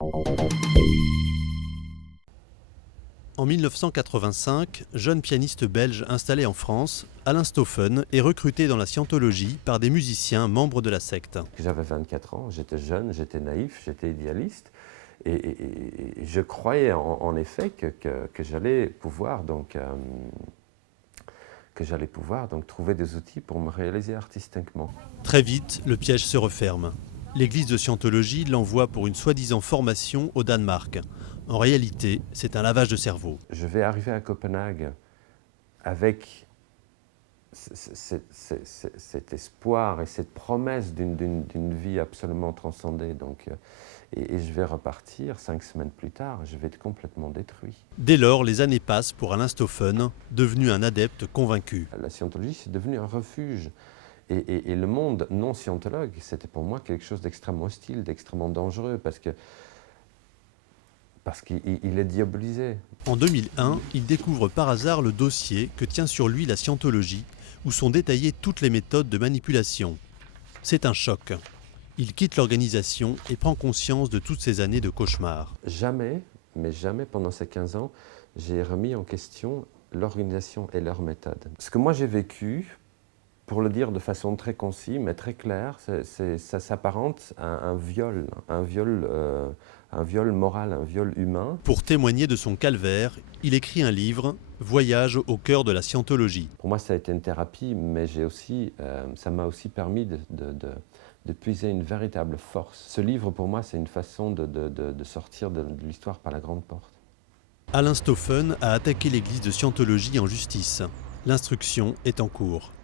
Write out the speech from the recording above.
En 1985, jeune pianiste belge installé en France, Alain Stoffen est recruté dans la scientologie par des musiciens membres de la secte. J'avais 24 ans, j'étais jeune, j'étais naïf, j'étais idéaliste et je croyais en effet que j'allais pouvoir trouver des outils pour me réaliser artistiquement. Très vite, le piège se referme. L'église de Scientologie l'envoie pour une soi-disant formation au Danemark. En réalité, c'est un lavage de cerveau. Je vais arriver à Copenhague avec cet espoir et cette promesse d'une vie absolument transcendée. Et je vais repartir 5 semaines plus tard, je vais être complètement détruit. Dès lors, les années passent pour Alain Stoffen, devenu un adepte convaincu. La scientologie, c'est devenu un refuge. Et le monde non scientologue, c'était pour moi quelque chose d'extrêmement hostile, d'extrêmement dangereux, parce qu'il est diabolisé. En 2001, il découvre par hasard le dossier que tient sur lui la Scientologie, où sont détaillées toutes les méthodes de manipulation. C'est un choc. Il quitte l'organisation et prend conscience de toutes ces années de cauchemar. Jamais, mais jamais pendant ces 15 ans, j'ai remis en question l'organisation et leurs méthodes. Ce que moi j'ai vécu, pour le dire de façon très concise, mais très claire, ça s'apparente à un viol moral, un viol humain. Pour témoigner de son calvaire, il écrit un livre, Voyage au cœur de la Scientologie. Pour moi, ça a été une thérapie, mais ça m'a aussi permis de puiser une véritable force. Ce livre, pour moi, c'est une façon de sortir de l'histoire par la grande porte. Alain Stoffen a attaqué l'église de Scientologie en justice. L'instruction est en cours.